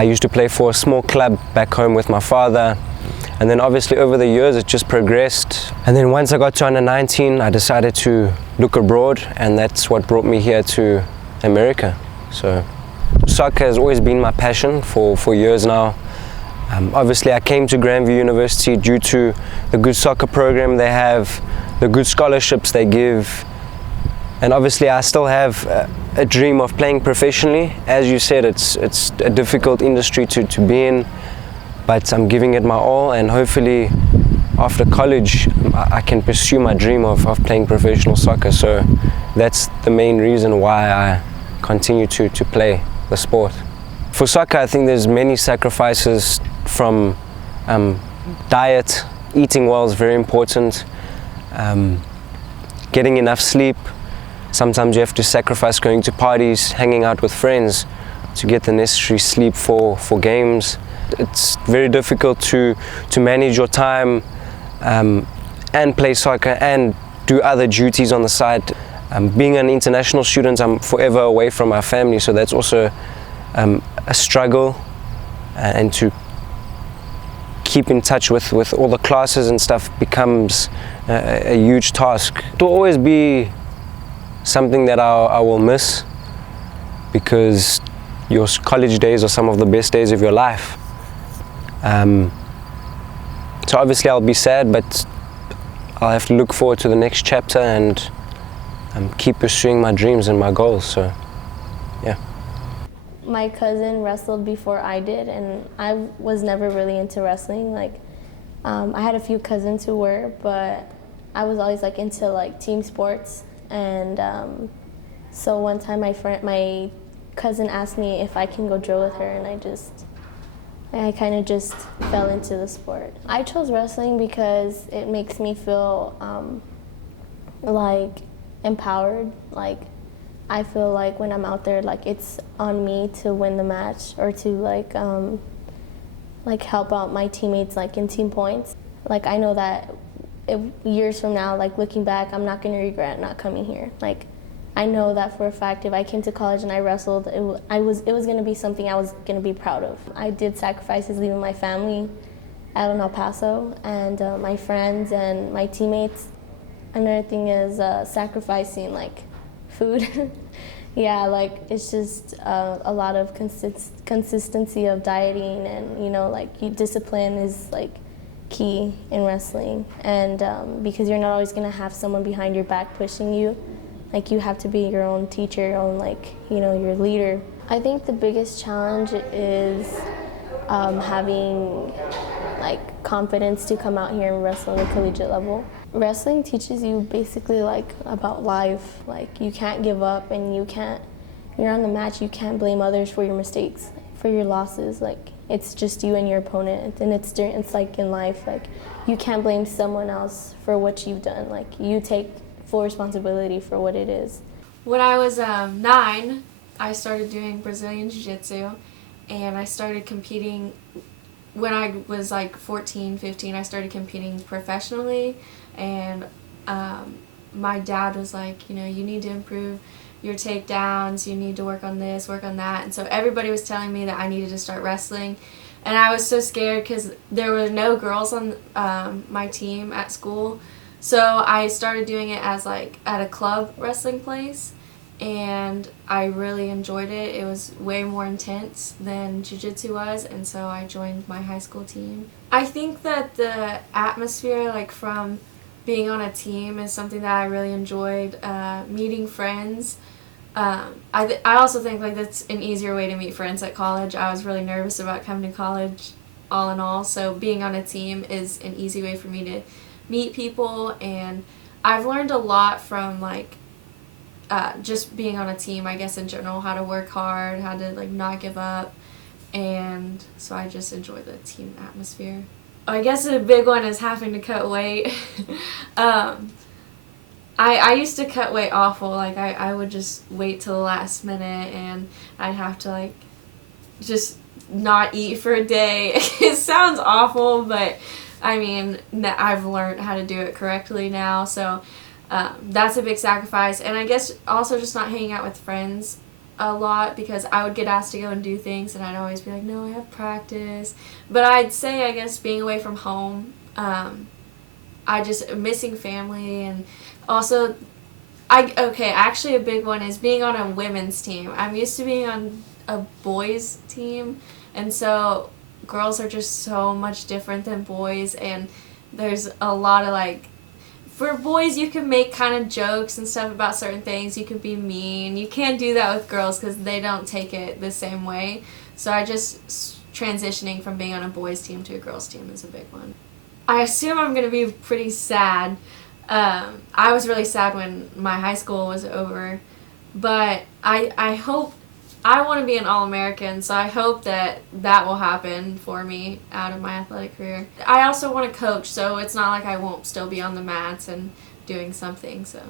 I used to play for a small club back home with my father. And then obviously over the years it just progressed. And then once I got to under 19, I decided to look abroad, and that's what brought me here to America. So soccer has always been my passion for years now. Obviously I came to Grandview University due to the good soccer program they have, the good scholarships they give. And obviously I still have a dream of playing professionally. As you said, it's a difficult industry to be in. But I'm giving it my all, and hopefully after college I can pursue my dream of playing professional soccer. So that's the main reason why I continue to play the sport. For soccer, I think there's many sacrifices from diet. Eating well is very important. Getting enough sleep. Sometimes you have to sacrifice going to parties, hanging out with friends to get the necessary sleep for games. It's very difficult to manage your time and play soccer and do other duties on the side. Being an international student, I'm forever away from my family, so that's also a struggle, and to keep in touch with all the classes and stuff becomes a huge task. It will always be something that I will miss, because your college days are some of the best days of your life. So obviously I'll be sad, but I'll have to look forward to the next chapter and keep pursuing my dreams and my goals. So yeah. My cousin wrestled before I did, and I was never really into wrestling. I had a few cousins who were, but I was always into team sports. And so one time my cousin asked me if I can go drill with her, and I kind of just fell into the sport. I chose wrestling because it makes me feel empowered. I feel like when I'm out there, it's on me to win the match, or to help out my teammates in team points. I know that years from now, looking back, I'm not going to regret not coming here. I know that for a fact if I came to college and I wrestled, it was going to be something I was going to be proud of. I did sacrifices leaving my family out in El Paso, and my friends and my teammates. Another thing is sacrificing food. Yeah, it's just a lot of consistency of dieting, and discipline is key in wrestling. And because you're not always going to have someone behind your back pushing you. You have to be your own teacher, your own your leader. I think the biggest challenge is having confidence to come out here and wrestle at a collegiate level. Wrestling teaches you basically about life. You can't give up, and you're on the match, you can't blame others for your mistakes, for your losses. It's just you and your opponent, and it's in life. You can't blame someone else for what you've done. You take full responsibility for what it is. When I was 9, I started doing Brazilian Jiu-Jitsu, and I started competing. When I was 14, 15, I started competing professionally, and my dad was you need to improve your takedowns, you need to work on this, work on that. And so everybody was telling me that I needed to start wrestling, and I was so scared because there were no girls on my team at school. So I started doing it as at a club wrestling place, and I really enjoyed it. It was way more intense than jiu-jitsu was, and so I joined my high school team. I think that the atmosphere from being on a team is something that I really enjoyed. Meeting friends. I also think that's an easier way to meet friends at college. I was really nervous about coming to college, all in all, so being on a team is an easy way for me to meet people, and I've learned a lot from just being on a team, I guess, in general, how to work hard, how to not give up, and so I just enjoy the team atmosphere. I guess a big one is having to cut weight. I used to cut weight awful. I would just wait till the last minute, and I'd have to just not eat for a day. It sounds awful, but I mean, I've learned how to do it correctly now, so that's a big sacrifice. And I guess also just not hanging out with friends a lot because I would get asked to go and do things and I'd always be like, no, I have practice. But I'd say, I guess, being away from home, I just missing family, and also actually a big one is being on a women's team. I'm used to being on a boys team, and so girls are just so much different than boys, and there's a lot of like, for boys you can make kind of jokes and stuff about certain things, you can be mean, you can't do that with girls because they don't take it the same way. So I just transitioning from being on a boys team to a girls team is a big one. I assume I'm going to be pretty sad. I was really sad when my high school was over, but I hope, I want to be an All-American, so I hope that will happen for me out of my athletic career. I also want to coach, so it's not like I won't still be on the mats and doing something, so.